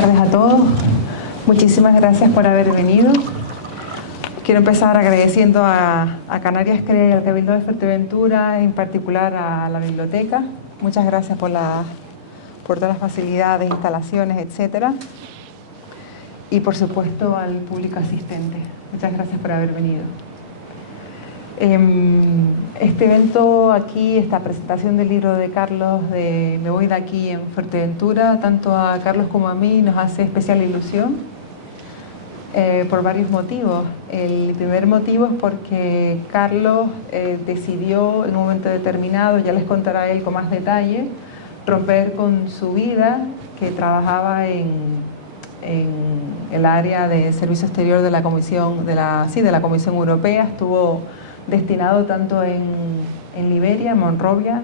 tardes a todos. Muchísimas gracias por haber venido. Quiero empezar agradeciendo a Canarias CREA y al Cabildo de Fuerteventura, en particular a la biblioteca. Muchas gracias por todas las facilidades, instalaciones, etcétera. Y por supuesto al público asistente. Muchas gracias por haber venido. Este evento aquí, esta presentación del libro de Carlos de Me voy de aquí en Fuerteventura, tanto a Carlos como a mí nos hace especial ilusión por varios motivos. El primer motivo es porque Carlos decidió en un momento determinado, ya les contará él con más detalle, romper con su vida, que trabajaba en el área de servicio exterior de la Comisión, de la Comisión Europea. Estuvo destinado tanto en Liberia, Monrovia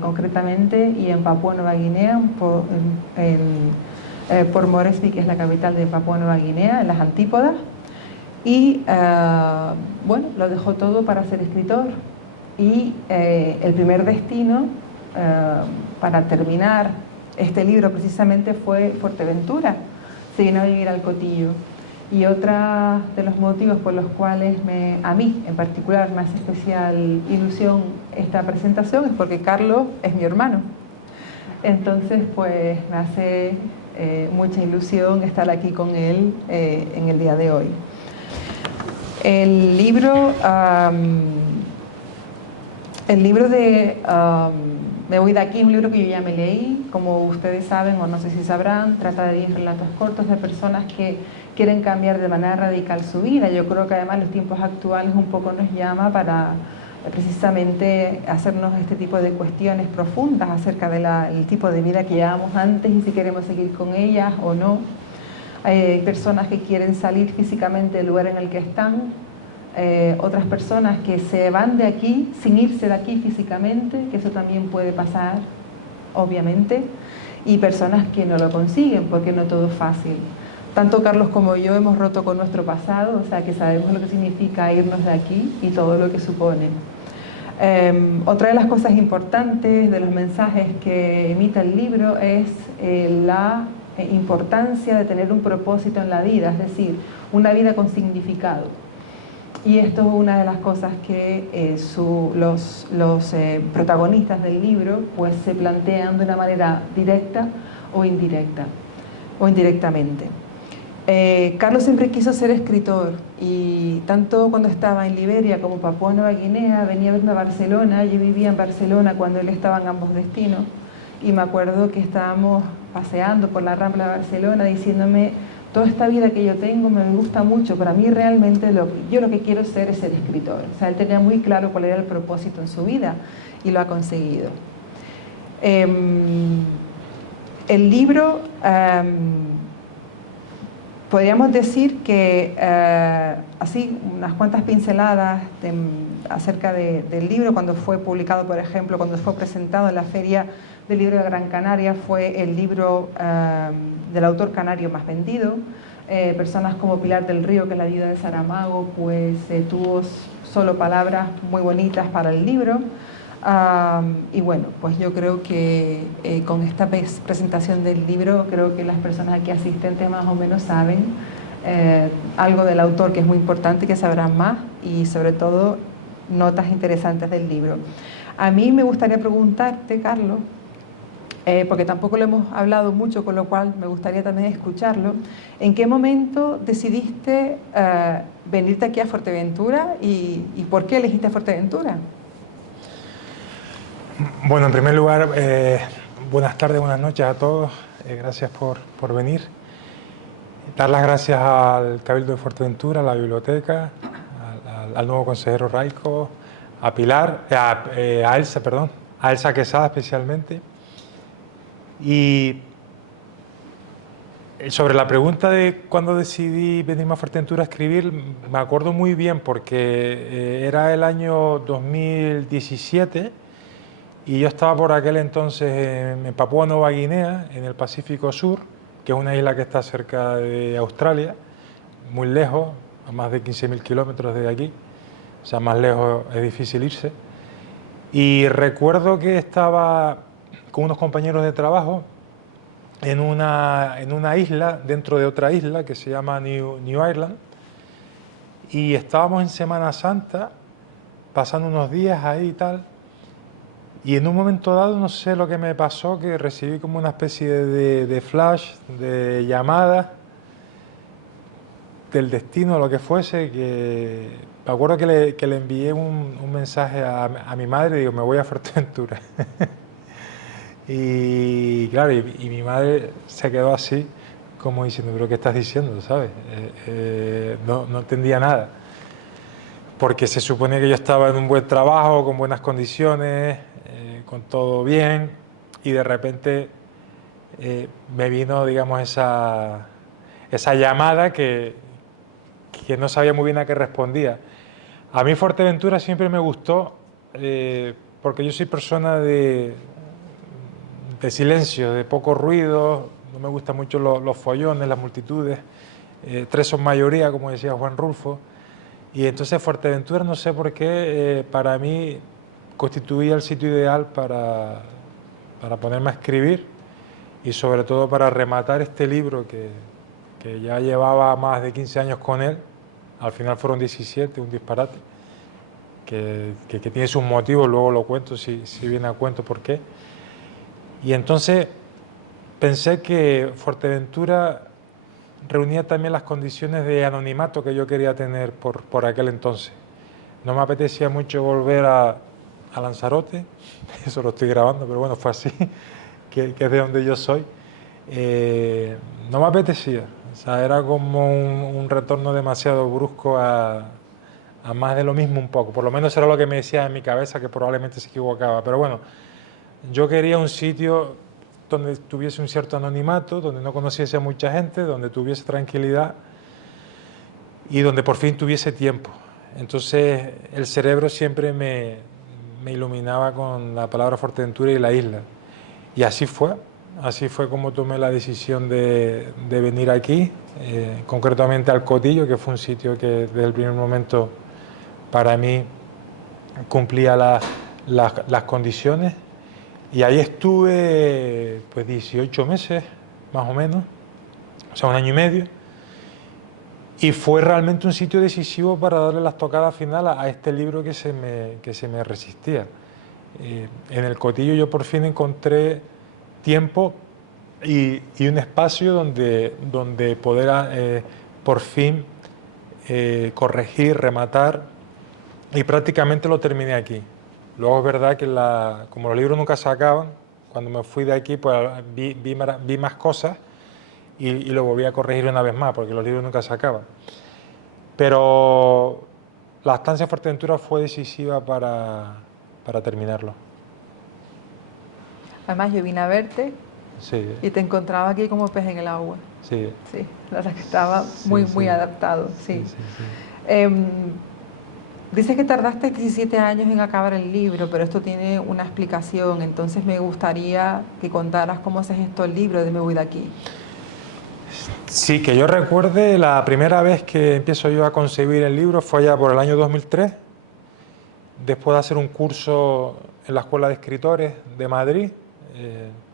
concretamente, y en Papúa Nueva Guinea, por Moresby, que es la capital de Papúa Nueva Guinea, en las antípodas. Y bueno, lo dejó todo para ser escritor. Y el primer destino para terminar este libro precisamente fue Fuerteventura. Se vino a vivir al Cotillo. Y otro de los motivos por los cuales a mí en particular me hace especial ilusión esta presentación es porque Carlos es mi hermano. Entonces pues me hace mucha ilusión estar aquí con él en el día de hoy. El libro de Me voy de aquí es un libro que yo ya me leí, como ustedes saben o no sé si sabrán. Trata de 10 relatos cortos de personas que quieren cambiar de manera radical su vida. Yo creo que además los tiempos actuales un poco nos llama para precisamente hacernos este tipo de cuestiones profundas acerca del tipo de vida que llevábamos antes y si queremos seguir con ellas o no. Hay personas que quieren salir físicamente del lugar en el que están, otras personas que se van de aquí sin irse de aquí físicamente, que eso también puede pasar, obviamente, y personas que no lo consiguen porque no todo es fácil. Tanto Carlos como yo hemos roto con nuestro pasado, o sea que sabemos lo que significa irnos de aquí y todo lo que supone. Otra de las cosas importantes de los mensajes que emite el libro es la importancia de tener un propósito en la vida, es decir, una vida con significado. Y esto es una de las cosas que los protagonistas del libro pues se plantean de una manera directa o indirectamente. Carlos siempre quiso ser escritor y tanto cuando estaba en Liberia como Papúa Nueva Guinea venía a verme a Barcelona. Yo vivía en Barcelona cuando él estaba en ambos destinos y me acuerdo que estábamos paseando por la Rambla de Barcelona diciéndome: toda esta vida que yo tengo me gusta mucho, pero a mí realmente yo lo que quiero ser es ser escritor. O sea, él tenía muy claro cuál era el propósito en su vida y lo ha conseguido. El libro, podríamos decir que, así, unas cuantas pinceladas acerca del libro. Cuando fue publicado, por ejemplo, cuando fue presentado en la Feria del Libro de Gran Canaria, fue el libro del autor canario más vendido. Personas como Pilar del Río, que es la viuda de Saramago, pues tuvo solo palabras muy bonitas para el libro. Y bueno, pues yo creo que con esta presentación del libro, creo que las personas aquí asistentes más o menos saben algo del autor, que es muy importante, que sabrán más, y sobre todo notas interesantes del libro. A mí me gustaría preguntarte, Carlos, porque tampoco lo hemos hablado mucho, con lo cual me gustaría también escucharlo. ¿En qué momento decidiste venirte aquí a Fuerteventura y por qué elegiste Fuerteventura? Bueno, en primer lugar, buenas tardes, buenas noches a todos. Gracias por venir. Dar las gracias al Cabildo de Fuerteventura, a la biblioteca, al nuevo consejero Raico, a Pilar, a Elsa, perdón, a Elsa Quesada especialmente. Y sobre la pregunta de cuándo decidí venirme a Fuerteventura a escribir, me acuerdo muy bien porque era el año 2017 y yo estaba por aquel entonces en Papúa Nueva Guinea, en el Pacífico Sur, que es una isla que está cerca de Australia, muy lejos, a más de 15.000 kilómetros desde aquí, o sea, más lejos es difícil irse. Y recuerdo que estaba con unos compañeros de trabajo en una isla, dentro de otra isla que se llama New Ireland, y estábamos en Semana Santa, pasando unos días ahí y tal, y en un momento dado no sé lo que me pasó, que recibí como una especie de flash, de llamada del destino, lo que fuese, que me acuerdo que le envié un mensaje a mi madre y digo, me voy a Fuerteventura. Y claro, y mi madre se quedó así, como diciendo, pero ¿qué estás diciendo? ¿Sabes? No entendía nada. Porque se suponía que yo estaba en un buen trabajo, con buenas condiciones, con todo bien, y de repente me vino, digamos, esa llamada que no sabía muy bien a qué respondía. A mí Fuerteventura siempre me gustó, porque yo soy persona de silencio, de poco ruido, no me gustan mucho los follones, las multitudes, tres son mayoría, como decía Juan Rulfo, y entonces Fuerteventura, no sé por qué, para mí constituía el sitio ideal para ponerme a escribir y sobre todo para rematar este libro que ya llevaba más de 15 años con él, al final fueron 17, un disparate, que tiene sus motivos, luego lo cuento si viene a cuento por qué. Y entonces pensé que Fuerteventura reunía también las condiciones de anonimato que yo quería tener por aquel entonces. No me apetecía mucho volver a Lanzarote, eso lo estoy grabando, pero bueno, fue así, que es de donde yo soy. No me apetecía, o sea, era como un retorno demasiado brusco a más de lo mismo un poco, por lo menos era lo que me decía en mi cabeza, que probablemente se equivocaba, pero bueno, yo quería un sitio donde tuviese un cierto anonimato, donde no conociese a mucha gente, donde tuviese tranquilidad y donde por fin tuviese tiempo. Entonces el cerebro siempre me iluminaba con la palabra Fuerteventura y la isla. Y así fue como tomé la decisión de venir aquí, concretamente al Cotillo, que fue un sitio que desde el primer momento para mí cumplía las condiciones. Y ahí estuve pues 18 meses, más o menos, o sea, un año y medio. Y fue realmente un sitio decisivo para darle las tocadas finales a este libro que se me resistía. En el Cotillo yo por fin encontré tiempo y un espacio donde poder por fin corregir, rematar, y prácticamente lo terminé aquí. Luego es verdad que como los libros nunca se acaban, cuando me fui de aquí pues vi más cosas y lo volví a corregir una vez más, porque los libros nunca se acaban. Pero la estancia en Fuerteventura fue decisiva para terminarlo. Además, yo vine a verte Sí, y te encontraba aquí como pez en el agua. sí, Sí, la verdad que estaba sí, muy, sí, muy adaptado, sí. sí, sí, sí. Dices que tardaste 17 años en acabar el libro, pero esto tiene una explicación, entonces me gustaría que contaras cómo se gestó el libro de Me voy de aquí. Sí, que yo recuerde, la primera vez que empiezo yo a concebir el libro fue allá por el año 2003, después de hacer un curso en la Escuela de Escritores de Madrid,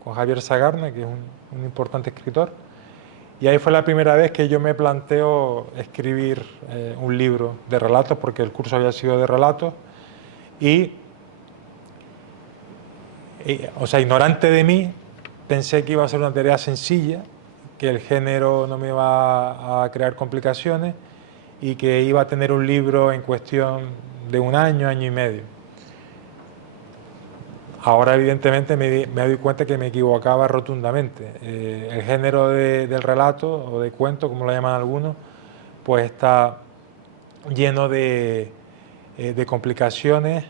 con Javier Sagarna, que es un importante escritor. Y ahí fue la primera vez que yo me planteo escribir un libro de relatos, porque el curso había sido de relatos. O sea, ignorante de mí, pensé que iba a ser una tarea sencilla, que el género no me iba a crear complicaciones y que iba a tener un libro en cuestión de un año, año y medio. Ahora evidentemente me doy cuenta que me equivocaba rotundamente. El género del relato o de cuento, como lo llaman algunos, pues está lleno de complicaciones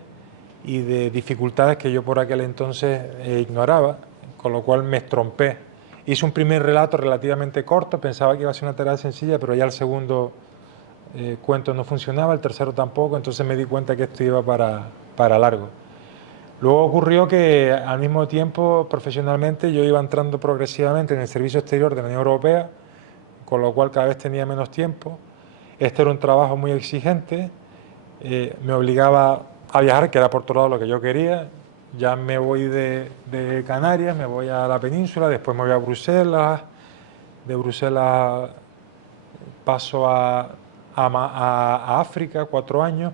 y de dificultades que yo por aquel entonces ignoraba, con lo cual me estrompé. Hice un primer relato relativamente corto, pensaba que iba a ser una tarea sencilla, pero ya el segundo cuento no funcionaba, el tercero tampoco, entonces me di cuenta que esto iba para largo. Luego ocurrió que al mismo tiempo, profesionalmente, yo iba entrando progresivamente en el servicio exterior de la Unión Europea, con lo cual cada vez tenía menos tiempo. Este era un trabajo muy exigente, me obligaba a viajar, que era por otro lado lo que yo quería. ya me voy de Canarias, me voy a la península, después me voy a Bruselas, de Bruselas paso a África 4 años,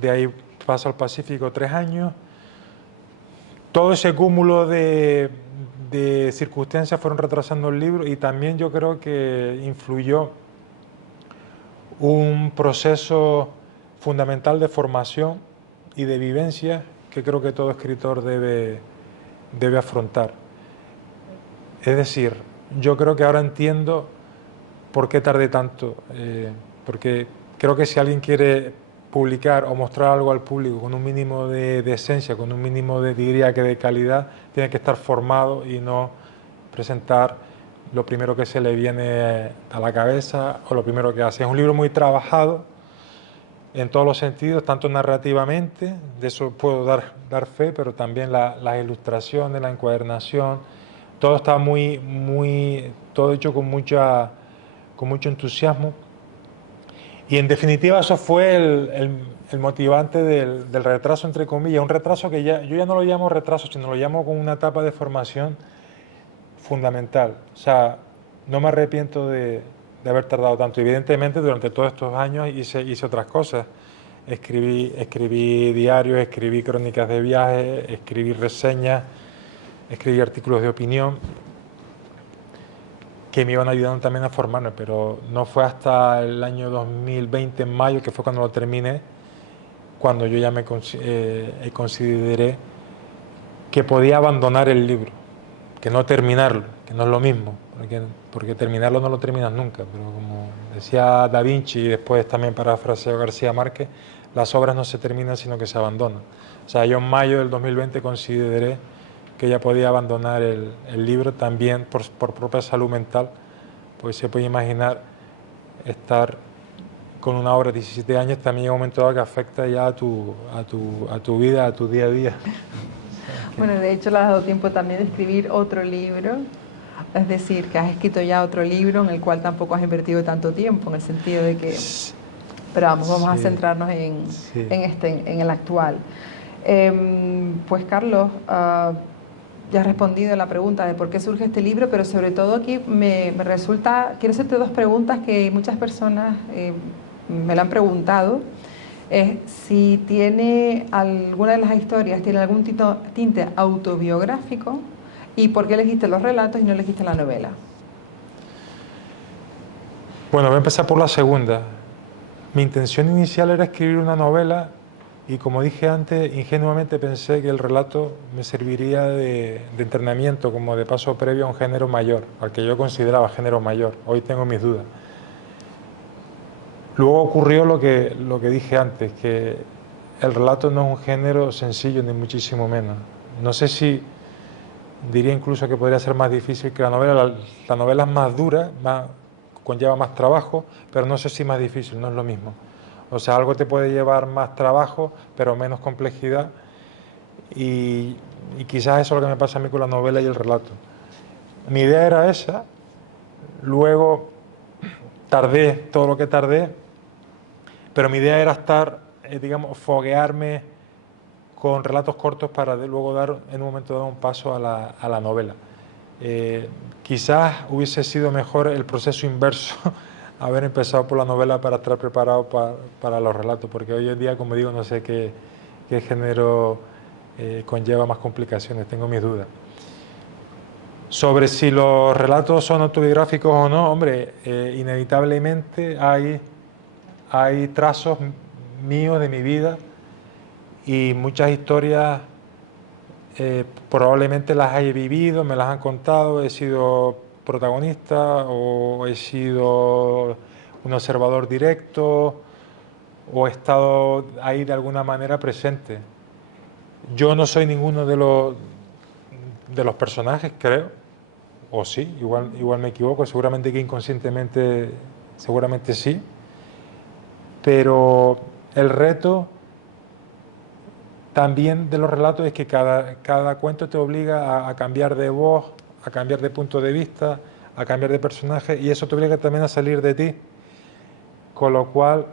de ahí paso al Pacífico 3 años. Todo ese cúmulo de circunstancias fueron retrasando el libro y también yo creo que influyó un proceso fundamental de formación y de vivencia que creo que todo escritor debe afrontar. Es decir, yo creo que ahora entiendo por qué tardé tanto, porque creo que si alguien quiere publicar o mostrar algo al público con un mínimo de esencia, con un mínimo diría que de calidad, tiene que estar formado y no presentar lo primero que se le viene a la cabeza o lo primero que hace. Es un libro muy trabajado en todos los sentidos, tanto narrativamente, de eso puedo dar fe, pero también las ilustraciones, la encuadernación, todo está todo hecho con mucho entusiasmo. Y en definitiva eso fue el motivante del retraso, entre comillas, un retraso que yo ya no lo llamo retraso, sino lo llamo como una etapa de formación fundamental. O sea, no me arrepiento de haber tardado tanto. Evidentemente durante todos estos años hice otras cosas. Escribí diarios, escribí crónicas de viajes, escribí reseñas, escribí artículos de opinión que me iban ayudando también a formarme, pero no fue hasta el año 2020, en mayo, que fue cuando lo terminé, cuando yo ya consideré que podía abandonar el libro, que no terminarlo, que no es lo mismo, porque terminarlo no lo terminas nunca, pero como decía Da Vinci y después también parafraseo García Márquez, las obras no se terminan sino que se abandonan. O sea, yo en mayo del 2020 consideré que ya podía abandonar el libro también por propia salud mental, pues se puede imaginar estar con una obra de 17 años también llega un momento dado que afecta ya a tu vida, a tu día a día. Bueno, de hecho le has dado tiempo también de escribir otro libro, es decir, que has escrito ya otro libro en el cual tampoco has invertido tanto tiempo, en el sentido de que... Pero vamos a centrarnos en el actual. Pues Carlos, ya has respondido a la pregunta de por qué surge este libro, pero sobre todo aquí me resulta, quiero hacerte dos preguntas que muchas personas me la han preguntado. Si tiene alguna de las historias, tiene algún tinte autobiográfico y por qué elegiste los relatos y no elegiste la novela. Bueno, voy a empezar por la segunda. Mi intención inicial era escribir una novela y, como dije antes, ingenuamente pensé que el relato me serviría de entrenamiento, como de paso previo a un género mayor, al que yo consideraba género mayor. Hoy tengo mis dudas. Luego ocurrió lo que dije antes, que el relato no es un género sencillo, ni muchísimo menos. No sé si diría incluso que podría ser más difícil que la novela. La novela es más dura, conlleva más trabajo, pero no sé si más difícil, no es lo mismo. O sea, algo te puede llevar más trabajo, pero menos complejidad, y quizás eso es lo que me pasa a mí con la novela y el relato. Mi idea era esa, luego tardé todo lo que tardé, pero mi idea era foguearme con relatos cortos para luego dar en un momento dado un paso a la novela. Quizás hubiese sido mejor el proceso inverso, haber empezado por la novela para estar preparado para los relatos, porque hoy en día, como digo, no sé qué género conlleva más complicaciones, tengo mis dudas. Sobre si los relatos son autobiográficos o no, hombre, inevitablemente hay trazos míos de mi vida y muchas historias probablemente las he vivido, me las han contado, he sido protagonista o he sido un observador directo o he estado ahí de alguna manera presente. Yo no soy ninguno de los personajes, creo, o sí, igual me equivoco, seguramente que inconscientemente, seguramente sí, pero el reto también de los relatos es que cada cuento te obliga a cambiar de voz, a cambiar de punto de vista, a cambiar de personaje, y eso te obliga también a salir de ti. Con lo cual,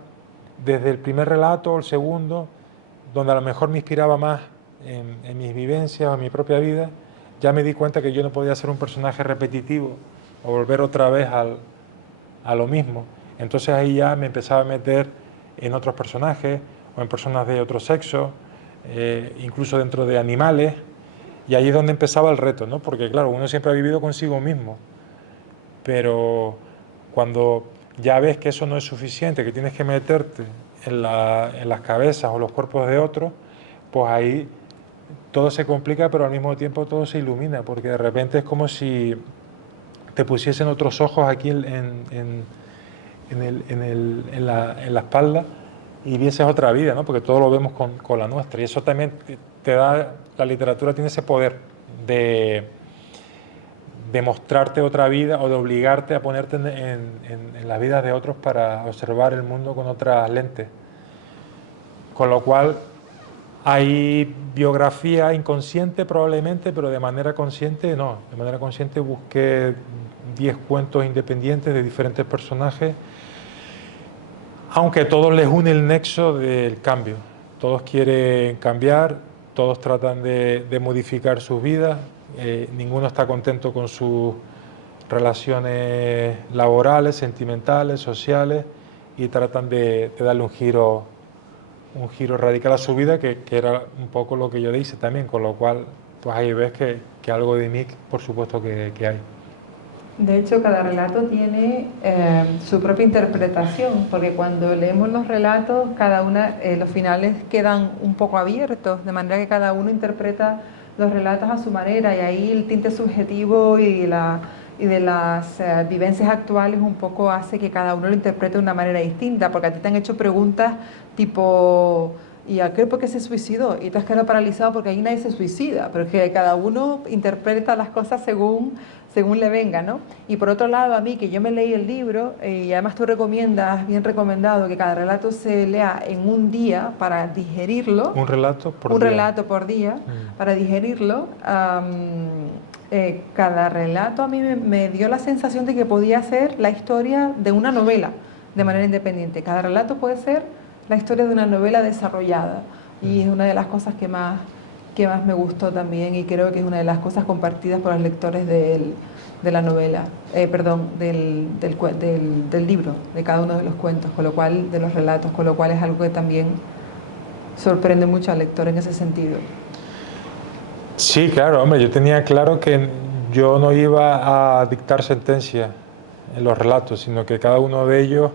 desde el primer relato o el segundo, donde a lo mejor me inspiraba más en mis vivencias o en mi propia vida, ya me di cuenta que yo no podía ser un personaje repetitivo o volver otra vez a lo mismo. Entonces ahí ya me empezaba a meter en otros personajes o en personas de otro sexo, incluso dentro de animales, y ahí es donde empezaba el reto, ¿no? Porque claro, uno siempre ha vivido consigo mismo, pero cuando ya ves que eso no es suficiente, que tienes que meterte en las cabezas o los cuerpos de otros, pues ahí todo se complica, pero al mismo tiempo todo se ilumina, porque de repente es como si te pusiesen otros ojos aquí en la espalda y vieses otra vida, ¿no? Porque todo lo vemos con la nuestra. Y eso también te da, la literatura tiene ese poder de mostrarte otra vida o de obligarte a ponerte en las vidas de otros para observar el mundo con otras lentes. Con lo cual hay biografía inconsciente probablemente, pero de manera consciente no. De manera consciente busqué 10 cuentos independientes de diferentes personajes, aunque a todos les une el nexo del cambio. Todos quieren cambiar, todos tratan de modificar sus vidas, ninguno está contento con sus relaciones laborales, sentimentales, sociales, y tratan de darle un giro radical a su vida, que era un poco lo que yo le hice también, con lo cual pues ahí ves que algo de mí, por supuesto que hay. De hecho, cada relato tiene su propia interpretación, porque cuando leemos los relatos, cada una, los finales quedan un poco abiertos, de manera que cada uno interpreta los relatos a su manera, y ahí el tinte subjetivo y de las vivencias actuales un poco hace que cada uno lo interprete de una manera distinta, porque a ti te han hecho preguntas tipo, ¿y aquel por qué se suicidó? Y te has quedado paralizado porque ahí nadie se suicida, pero es que cada uno interpreta las cosas según le venga, ¿no? Y por otro lado, a mí, que yo me leí el libro, y además tú recomiendas, bien recomendado, que cada relato se lea en un día para digerirlo. Un relato por día. Un relato por día, para digerirlo. Cada relato a mí me dio la sensación de que podía ser la historia de una novela, de manera independiente. Cada relato puede ser la historia de una novela desarrollada, y es una de las cosas que más me gustó también, y creo que es una de las cosas compartidas por los lectores de la novela, del libro, de cada uno de los cuentos, con lo cual, de los relatos, con lo cual es algo que también sorprende mucho al lector en ese sentido. Sí, claro, hombre, yo tenía claro que yo no iba a dictar sentencia en los relatos, sino que cada uno de ellos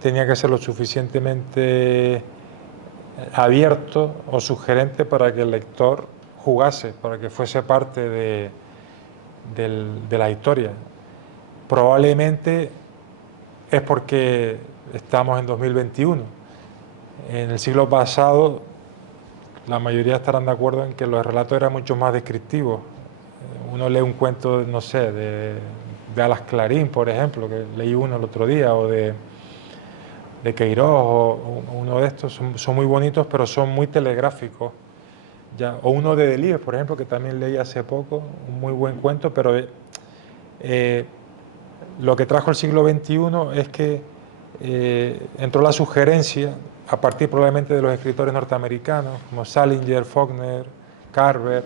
tenía que ser lo suficientemente abierto o sugerente para que el lector jugase, para que fuese parte de la historia. Probablemente es porque estamos en 2021. En el siglo pasado la mayoría estarán de acuerdo en que los relatos eran mucho más descriptivos. Uno lee un cuento, no sé, de Alas Clarín, por ejemplo, que leí uno el otro día, o de Queiroz, o uno de estos, son muy bonitos, pero son muy telegráficos. Ya, o uno de Delibes, por ejemplo, que también leí hace poco, un muy buen cuento, pero lo que trajo el siglo XXI es que entró la sugerencia, a partir probablemente de los escritores norteamericanos, como Salinger, Faulkner, Carver,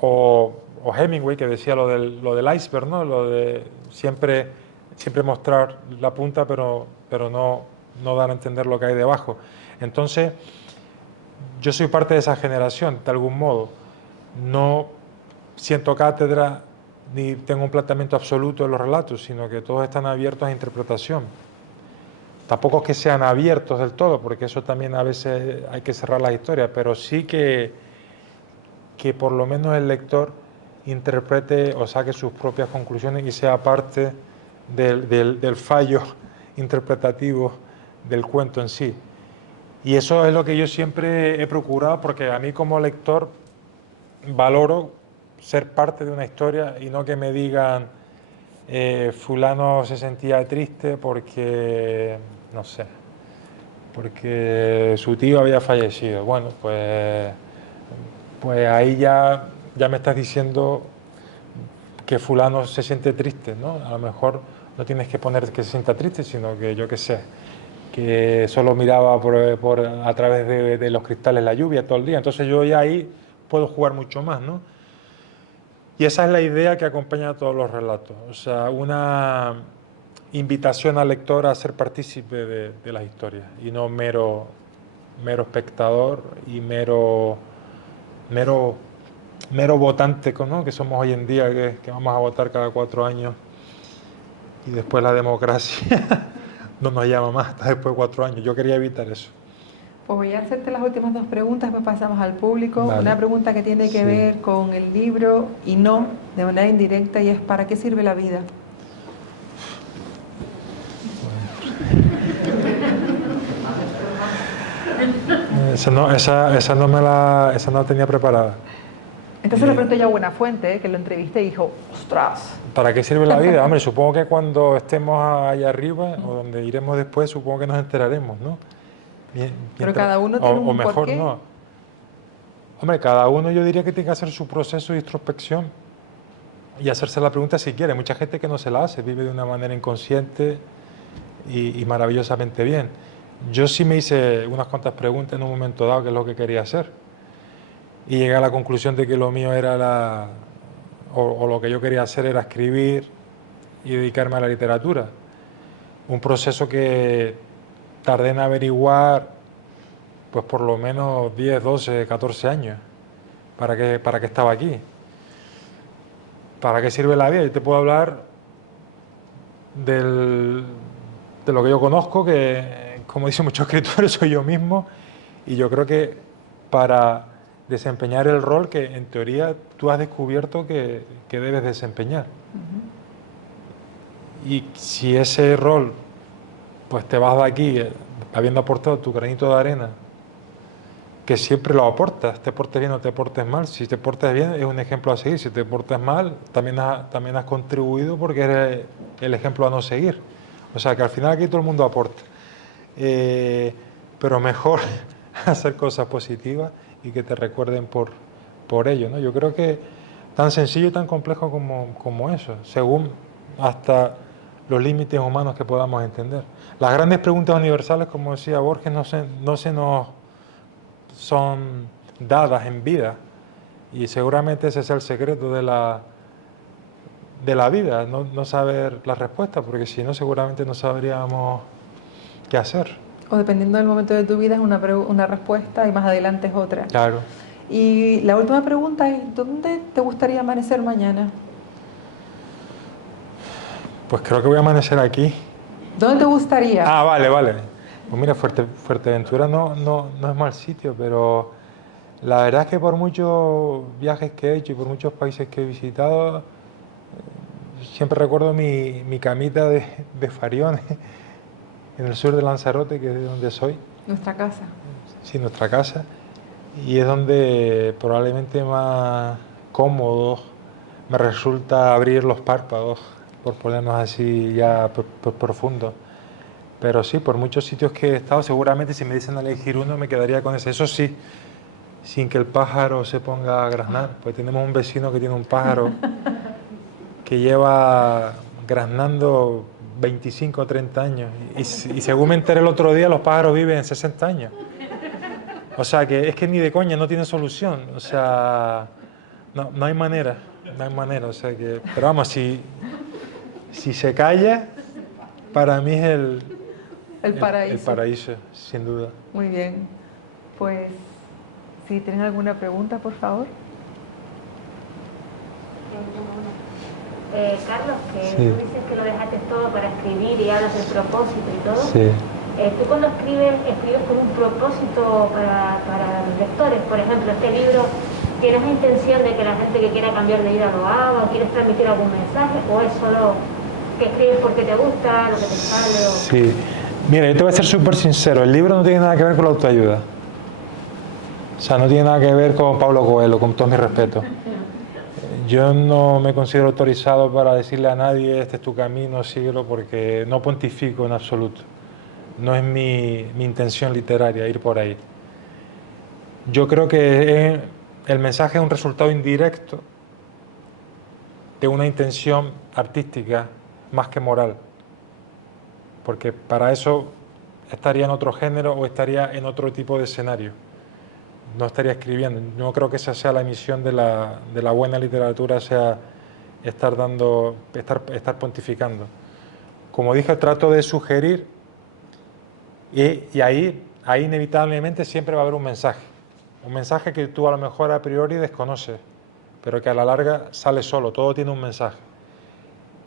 o Hemingway, que decía lo del iceberg, ¿no? Lo de siempre mostrar la punta, pero no dar a entender lo que hay debajo. Entonces, yo soy parte de esa generación, de algún modo. No siento cátedra ni tengo un planteamiento absoluto de los relatos, sino que todos están abiertos a interpretación. Tampoco es que sean abiertos del todo, porque eso también a veces hay que cerrar las historias, pero sí que por lo menos el lector interprete o saque sus propias conclusiones y sea parte del fallo interpretativo del cuento en sí. Y eso es lo que yo siempre he procurado, porque a mí como lector valoro ser parte de una historia y no que me digan fulano se sentía triste porque, no sé, porque su tío había fallecido. Bueno, pues ahí ya me estás diciendo que fulano se siente triste, ¿no? A lo mejor no tienes que poner que se sienta triste, sino que yo qué sé, que solo miraba a través de los cristales la lluvia todo el día. Entonces yo ya ahí puedo jugar mucho más, ¿no? Y esa es la idea que acompaña a todos los relatos. O sea, una invitación al lector a ser partícipe de las historias y no mero espectador y mero votante, ¿no? Que somos hoy en día, que vamos a votar cada 4 años y después la democracia no nos llama más hasta después de 4 años. Yo quería evitar eso. Pues voy a hacerte las últimas 2 preguntas, después pasamos al público. Vale. Una pregunta que tiene que ver con el libro y no de manera indirecta, y es ¿para qué sirve la vida? Esa no la tenía preparada. Entonces le pregunté yo a Buenafuente, que lo entrevisté, y dijo, ¡ostras! ¿Para qué sirve la vida? Hombre, supongo que cuando estemos allá arriba, o donde iremos después, supongo que nos enteraremos, ¿no? Pero cada uno tiene un mejor porqué. no. Hombre, cada uno yo diría que tiene que hacer su proceso de introspección y hacerse la pregunta si quiere. Mucha gente que no se la hace, vive de una manera inconsciente y maravillosamente bien. Yo sí me hice unas cuantas preguntas en un momento dado, que es lo que quería hacer. Y llegué a la conclusión de que lo mío era o lo que yo quería hacer era escribir y dedicarme a la literatura. Un proceso que tardé en averiguar pues por lo menos 10, 12, 14 años. ¿Para qué estaba aquí? ¿Para qué sirve la vida? Yo te puedo hablar de lo que yo conozco, que como dicen muchos escritores soy yo mismo, y yo creo que para desempeñar el rol que en teoría tú has descubierto que debes desempeñar. Y si ese rol pues te vas de aquí habiendo aportado tu granito de arena, que siempre lo aportas, te portes bien o te portes mal. Si te portes bien es un ejemplo a seguir, si te portes mal también has contribuido porque eres el ejemplo a no seguir. O sea que al final aquí todo el mundo aporta. Pero mejor hacer cosas positivas y que te recuerden por ello, ¿no? Yo creo que tan sencillo y tan complejo como eso, según hasta los límites humanos que podamos entender. Las grandes preguntas universales, como decía Borges, no se nos son dadas en vida, y seguramente ese es el secreto de la vida, no saber la respuesta, porque si no seguramente no sabríamos qué hacer. O dependiendo del momento de tu vida es una respuesta y más adelante es otra. Claro. Y la última pregunta es, ¿dónde te gustaría amanecer mañana? Pues creo que voy a amanecer aquí. ¿Dónde te gustaría? Ah, vale. Pues mira, Fuerteventura no es mal sitio, pero la verdad es que por muchos viajes que he hecho y por muchos países que he visitado, siempre recuerdo mi camita de Fariones en el sur de Lanzarote, que es de donde soy. Nuestra casa. Sí, nuestra casa. Y es donde probablemente más cómodo me resulta abrir los párpados, por ponernos así ya profundo. Pero sí, por muchos sitios que he estado, seguramente si me dicen elegir uno me quedaría con ese. Eso sí, sin que el pájaro se ponga a graznar, pues tenemos un vecino que tiene un pájaro que lleva graznando 25 o 30 años. Y según me enteré el otro día, los pájaros viven 60 años. O sea, que es que ni de coña no tiene solución. O sea, no hay manera. O sea que, pero vamos, si se calla, para mí es el paraíso. El paraíso, sin duda. Muy bien. Pues, si tienen alguna pregunta, por favor. Carlos, que Sí. tú dices que lo dejaste todo para escribir y hablas del propósito y todo. Sí. Tú cuando escribes con un propósito para los lectores. Por ejemplo, este libro, ¿tienes la intención de que la gente que quiera cambiar de vida lo haga? ¿O quieres transmitir algún mensaje? ¿O es solo que escribes porque te gusta, lo que te sale? Sí. Mira, yo te voy a ser súper sincero. El libro no tiene nada que ver con la autoayuda. O sea, no tiene nada que ver con Pablo Coelho, con todo mi respeto. Yo no me considero autorizado para decirle a nadie, este es tu camino, síguelo, porque no pontifico en absoluto. No es mi intención literaria ir por ahí. Yo creo que el mensaje es un resultado indirecto de una intención artística más que moral. Porque para eso estaría en otro género o estaría en otro tipo de escenario. No estaría escribiendo. No creo que esa sea la misión de la buena literatura, sea estar pontificando. Como dije, trato de sugerir y ahí inevitablemente siempre va a haber un mensaje que tú a lo mejor a priori desconoces, pero que a la larga sale solo, todo tiene un mensaje.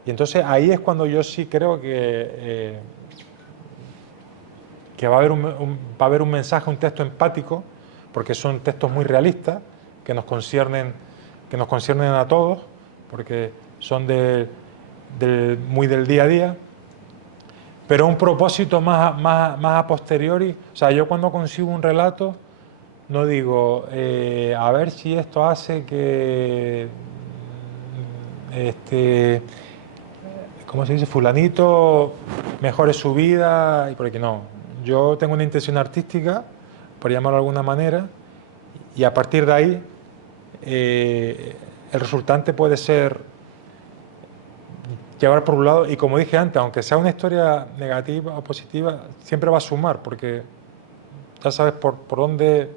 Y entonces ahí es cuando yo sí creo que va a haber un mensaje, un texto empático, porque son textos muy realistas, que nos conciernen a todos, porque son muy del día a día, pero un propósito más a posteriori. O sea, yo cuando consigo un relato, no digo, a ver si esto hace que, ¿cómo se dice?, fulanito mejore su vida, y porque no. Yo tengo una intención artística, por llamarlo de alguna manera, y a partir de ahí el resultante puede ser llevar por un lado, y como dije antes, aunque sea una historia negativa o positiva, siempre va a sumar, porque ya sabes por dónde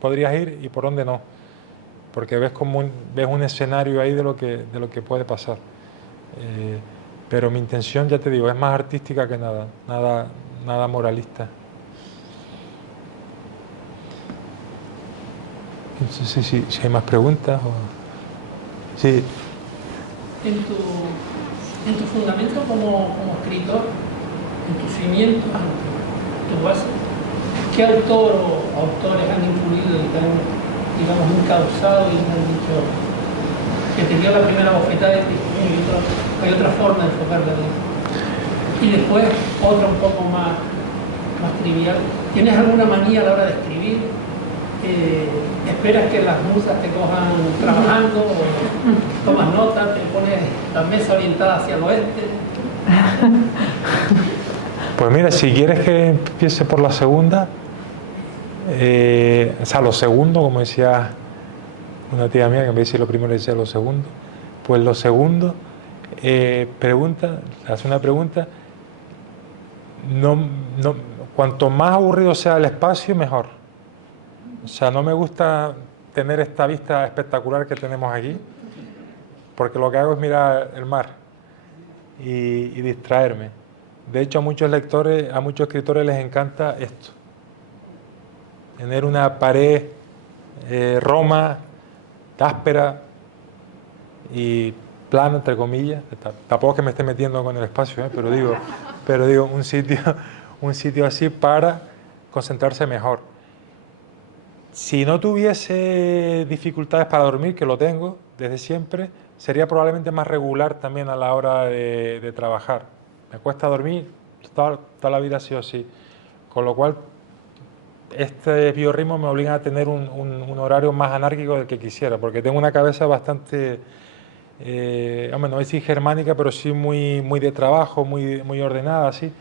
podrías ir y por dónde no, porque ves un escenario ahí de lo que puede pasar. Pero mi intención, ya te digo, es más artística que nada moralista. No sé si hay más preguntas. Sí. En tu fundamento como escritor, en tus cimientos, en tu base, ¿qué autor o autores han influido y te han, digamos, encauzado y te han dicho que te dio la primera bofetada y te dijo, hay otra forma de enfocar la vida? Y después, otra un poco más trivial. ¿Tienes alguna manía a la hora de escribir? ¿Esperas que las musas te cojan trabajando o tomas notas, te pones la mesa orientada hacia el oeste? Pues mira, si quieres que empiece por la segunda, o sea, lo segundo, como decía una tía mía, que me dice lo primero decía lo segundo, pues lo segundo, hace una pregunta, cuanto más aburrido sea el espacio, mejor. O sea, no me gusta tener esta vista espectacular que tenemos aquí, porque lo que hago es mirar el mar y distraerme. De hecho, a muchos escritores les encanta esto. Tener una pared roma, áspera y plana, entre comillas. Tampoco es que me esté metiendo con el espacio, pero digo un sitio así para concentrarse mejor. Si no tuviese dificultades para dormir, que lo tengo desde siempre, sería probablemente más regular también a la hora de trabajar. Me cuesta dormir, toda la vida ha sido así. Con lo cual, este biorritmo me obliga a tener un horario más anárquico del que quisiera, porque tengo una cabeza bastante, no voy a decir germánica, pero sí muy de trabajo, muy ordenada, así.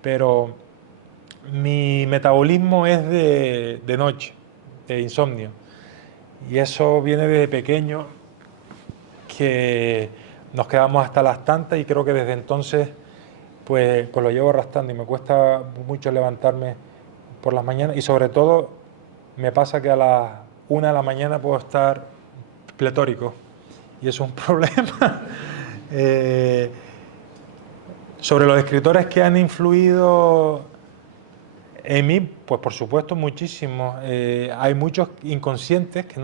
Pero mi metabolismo es de noche, de insomnio. Y eso viene desde pequeño, que nos quedamos hasta las tantas, y creo que desde entonces pues lo llevo arrastrando y me cuesta mucho levantarme por las mañanas, y sobre todo me pasa que a las 1 de la mañana puedo estar pletórico y eso es un problema. Sobre los escritores que han influido en mí, pues por supuesto muchísimos. Hay muchos inconscientes que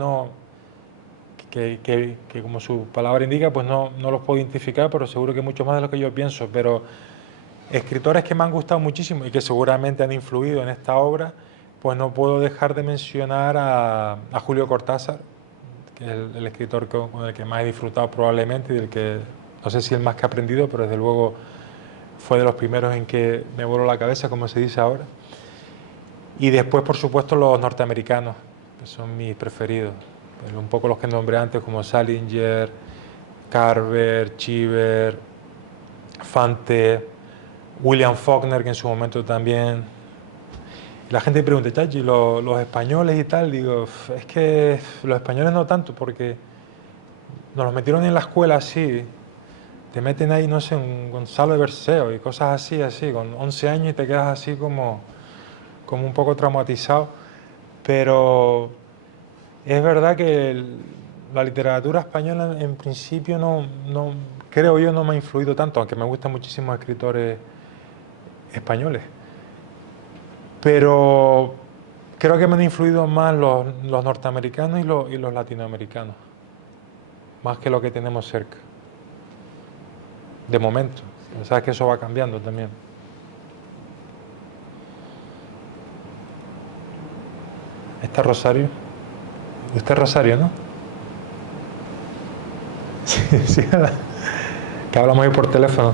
como su palabra indica, pues no los puedo identificar, pero seguro que mucho más de lo que yo pienso. Pero escritores que me han gustado muchísimo y que seguramente han influido en esta obra, pues no puedo dejar de mencionar a Julio Cortázar, que es el escritor con el que más he disfrutado probablemente, y del que no sé si el más que he aprendido, pero desde luego fue de los primeros en que me voló la cabeza, como se dice ahora. Y después, por supuesto, los norteamericanos, que son mis preferidos. Pero un poco los que nombré antes, como Salinger, Carver, Cheever, Fante, William Faulkner, que en su momento también. Y la gente me pregunta, Chachi, los españoles y tal, digo, es que los españoles no tanto, porque nos los metieron en la escuela así, te meten ahí, no sé, un Gonzalo de Berceo y cosas así, con 11 años y te quedas así como un poco traumatizado. Pero es verdad que la literatura española en principio creo yo, no me ha influido tanto, aunque me gustan muchísimos escritores españoles. Pero creo que me han influido más los norteamericanos y los latinoamericanos, más que lo que tenemos cerca. De momento. Sabes que eso va cambiando también. ¿Está Rosario? Usted es Rosario, ¿no? Sí, sí, que hablamos ahí por teléfono.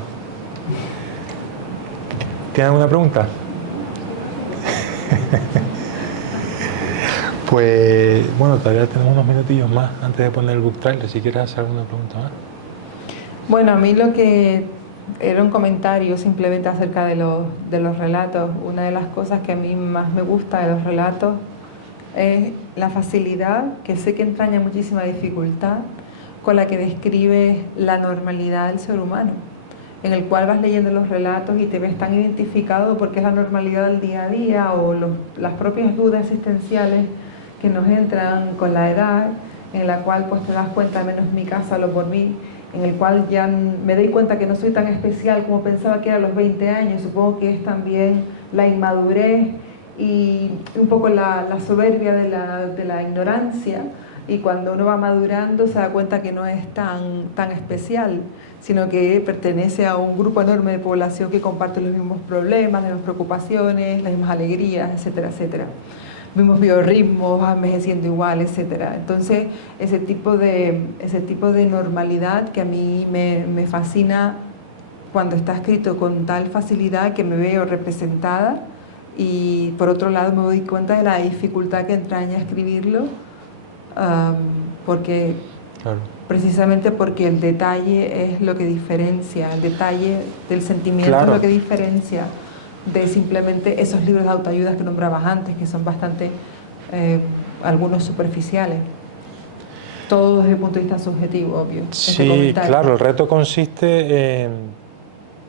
¿Tiene alguna pregunta? Pues bueno, todavía tenemos unos minutillos más antes de poner el book trailer, si quieres hacer alguna pregunta más. Bueno, a mí lo que era un comentario simplemente acerca de los relatos. Una de las cosas que a mí más me gusta de los relatos es la facilidad, que sé que entraña muchísima dificultad, con la que describes la normalidad del ser humano, en el cual vas leyendo los relatos y te ves tan identificado porque es la normalidad del día a día o las propias dudas existenciales que nos entran con la edad, en la cual pues te das cuenta, al menos en mi caso, lo por mí, en el cual ya me doy cuenta que no soy tan especial como pensaba que era a los 20 años. Supongo que es también la inmadurez y un poco la soberbia de la ignorancia, y cuando uno va madurando se da cuenta que no es tan especial, sino que pertenece a un grupo enorme de población que comparte los mismos problemas, las mismas preocupaciones, las mismas alegrías, etcétera, etcétera. Mismos biorritmos, vas envejeciendo igual, etcétera. Entonces, ese tipo de normalidad que a mí me fascina cuando está escrito con tal facilidad que me veo representada, y por otro lado me doy cuenta de la dificultad que entraña escribirlo, porque Claro. precisamente porque el detalle es lo que diferencia, el detalle del sentimiento Claro. es lo que diferencia de simplemente esos libros de autoayuda que nombrabas antes, que son bastante, algunos superficiales. Todo desde el punto de vista subjetivo, obvio. Sí, claro, el reto consiste en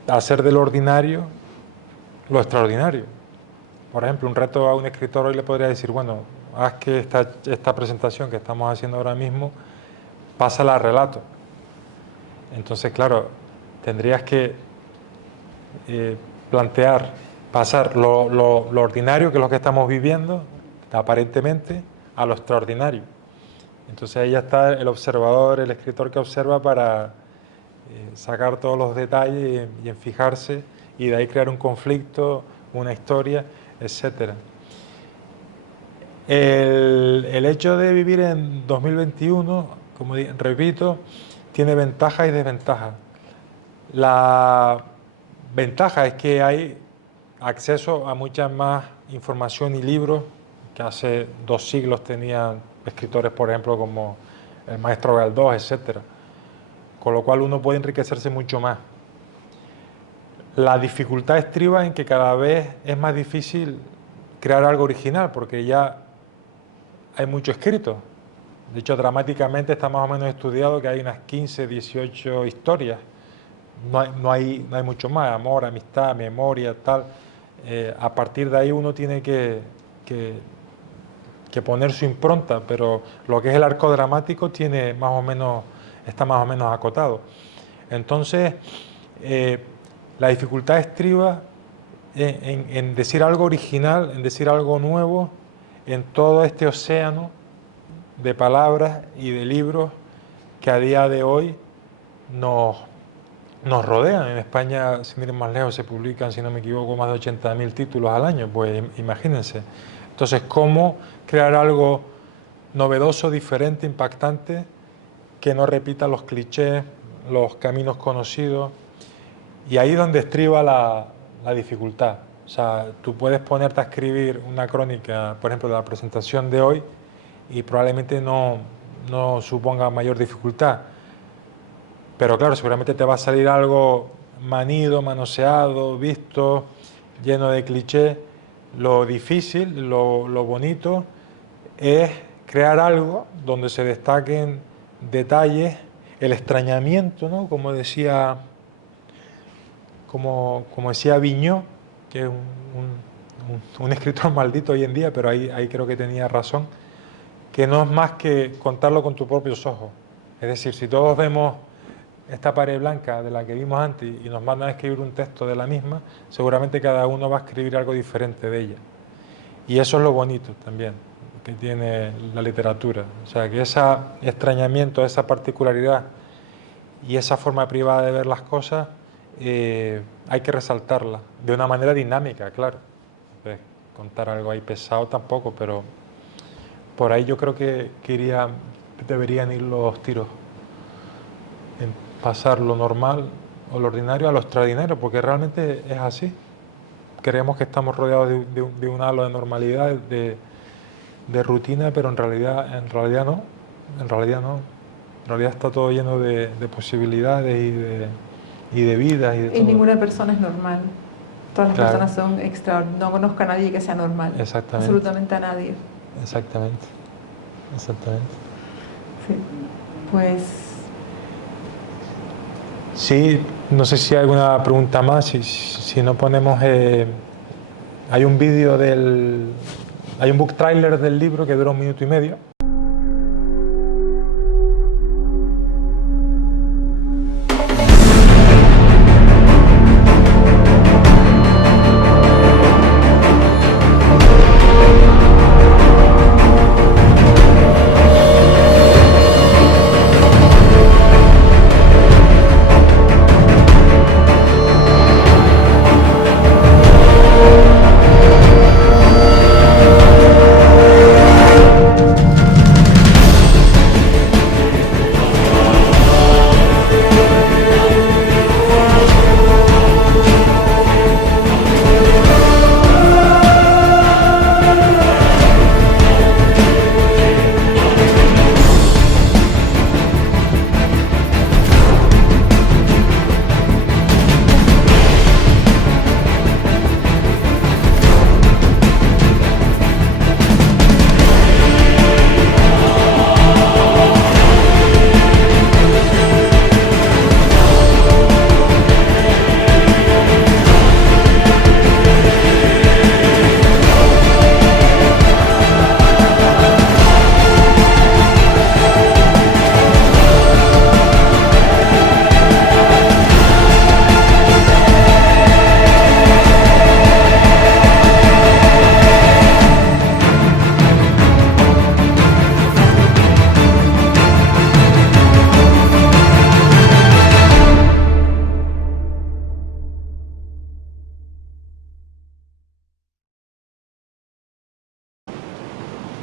hacer de lo ordinario lo extraordinario. Por ejemplo, un reto a un escritor hoy le podría decir, bueno, haz que esta presentación que estamos haciendo ahora mismo, pásala a relato. Entonces, claro, tendrías que pasar lo ordinario, que es lo que estamos viviendo, aparentemente, a lo extraordinario. Entonces ahí ya está el observador, el escritor que observa para sacar todos los detalles y en fijarse, y de ahí crear un conflicto, una historia, etc. El hecho de vivir en 2021, como repito, tiene ventajas y desventajas. La ventaja es que hay acceso a mucha más información y libros que hace 2 siglos tenían escritores, por ejemplo, como el maestro Galdós, etc. Con lo cual uno puede enriquecerse mucho más. La dificultad estriba en que cada vez es más difícil crear algo original, porque ya hay mucho escrito. De hecho, dramáticamente está más o menos estudiado que hay unas 15, 18 historias. No hay mucho más, amor, amistad, memoria, tal. A partir de ahí uno tiene que poner su impronta, pero lo que es el arco dramático está más o menos acotado. Entonces, la dificultad estriba en decir algo original, en decir algo nuevo, en todo este océano de palabras y de libros que a día de hoy nos rodean. En España, sin ir más lejos, se publican, si no me equivoco, más de 80.000 títulos al año, pues imagínense. Entonces, ¿cómo crear algo novedoso, diferente, impactante, que no repita los clichés, los caminos conocidos? Y ahí es donde estriba la dificultad. O sea, tú puedes ponerte a escribir una crónica, por ejemplo, de la presentación de hoy, y probablemente no suponga mayor dificultad. Pero claro, seguramente te va a salir algo manido, manoseado, visto, lleno de clichés. Lo difícil, lo bonito, es crear algo donde se destaquen detalles el extrañamiento, ¿no? Como decía Viñó, que es un escritor maldito hoy en día, pero ahí creo que tenía razón, que no es más que contarlo con tus propios ojos. Es decir, si todos vemos esta pared blanca de la que vimos antes y nos mandan a escribir un texto de la misma, seguramente cada uno va a escribir algo diferente de ella. Y eso es lo bonito también que tiene la literatura. O sea, que ese extrañamiento, esa particularidad y esa forma privada de ver las cosas, hay que resaltarla de una manera dinámica, claro. Pues, contar algo ahí pesado tampoco, pero por ahí yo creo que deberían ir los tiros, en pasar lo normal o lo ordinario a lo extraordinario, porque realmente es así. Creemos que estamos rodeados de un halo de normalidad, de rutina, pero en realidad no. En realidad está todo lleno de posibilidades y de vidas y de todo. Y ninguna persona es normal. Todas las Claro. personas son extraordinarias. No conozco a nadie que sea normal. Exactamente. Absolutamente a nadie. Exactamente. Sí. Pues sí, no sé si hay alguna pregunta más. Si no ponemos... hay un vídeo hay un book trailer del libro que dura 1 minuto y medio.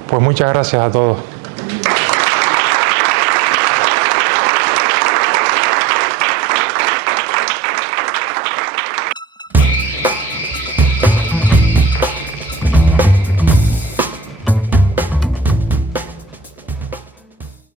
Pues muchas gracias a todos.